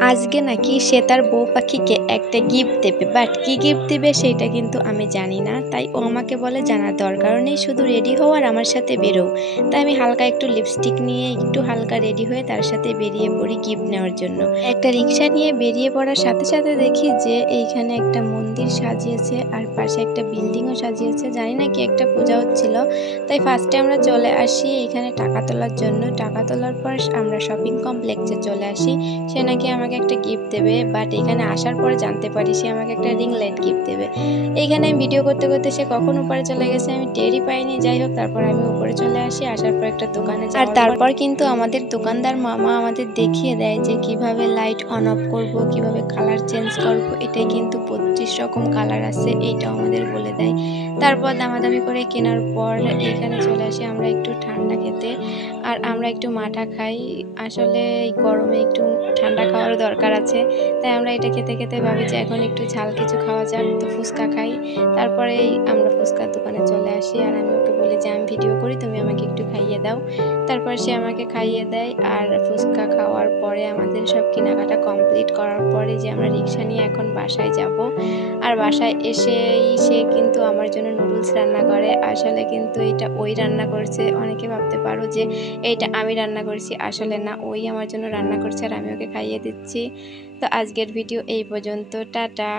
আজকে নাকি সে তার বউ পাখিকে একটা গিফট দেবে, বাট কি গিফট দিবে সেটা কিন্তু আমি জানি না। তাই ও আমাকে বলে জানার দরকার নেই, শুধু রেডি হও আর আমার সাথে বেরো। তাই আমি হালকা একটু লিপস্টিক নিয়ে একটু হালকা রেডি হয়ে তার সাথে বেরিয়ে পড়ি গিফট নেওয়ার জন্য। একটা রিক্সা নিয়ে বেরিয়ে পড়ার সাথে সাথে দেখি যে এইখানে একটা মন্দির সাজিয়েছে আর পাশে একটা বিল্ডিংও সাজিয়েছে, জানি না কি একটা পূজা হচ্ছিল। তাই ফার্স্টে আমরা চলে আসি এখানে টাকা তোলার জন্য। টাকা তোলার পর আমরা শপিং কমপ্লেক্সে চলে আসি। সে নাকি আমাকে একটা গিফট দেবে, বাট এখানে আসার পরে জানতে পারি সে আমাকে একটা রিং লাইট গিফট দেবে। এইখানে আমি ভিডিও করতে করতে সে কখন উপরে চলে গেছে আমি টেরই পাইনি। যাই হোক, তারপর আমি উপরে চলে আসি। আসার পর একটা দোকানে আর তারপর কিন্তু আমাদের দোকানদার মামা আমাদের দেখিয়ে দেয় যে কিভাবে লাইট অন অফ করব, কিভাবে কালার চেঞ্জ করব। এটাই কিন্তু 25 রকম কালার আছে, এইটাও আমাদের বলে দেয়। তারপর দামাদামি করে কেনার পর এইখানে চলে আসি আমরা একটু ঠান্ডা খেতে। আর আমরা একটু মাঠা খাই। আসলে এই গরমে একটু ঠান্ডা খাওয়ার দরকার আছে। তাই আমরা এটা খেতে খেতে ভাবি যে এখন একটু ঝাল কিছু খাওয়া যাক, তো ফুচকা খাই। তারপরেই আমরা ফুচকার দোকানে চলে আসি আর আমি ওকে বলি যে আমি ভিডিও করি, তুমি আমাকে একটু খাইয়ে দাও। তারপর সে আমাকে খাইয়ে দেয়। আর ফুচকা খাওয়ার পরে আমাদের সব কেনাকাটা কমপ্লিট করার পরে যে আমরা রিক্সা নিয়ে এখন বাসায় যাব। আর বাসায় এসেই সে কিন্তু আমার জন্য নুডলস রান্না করে। আসলে কিন্তু এটা ওই রান্না করছে। অনেকে ভাবতে পারো যে এইটা আমি রান্না করছি, আসলে না, ওই আমার জন্য রান্না করছে আর আমি ওকে খাইয়ে দিচ্ছি। তো আজকের ভিডিও এই পর্যন্ত, টাটা।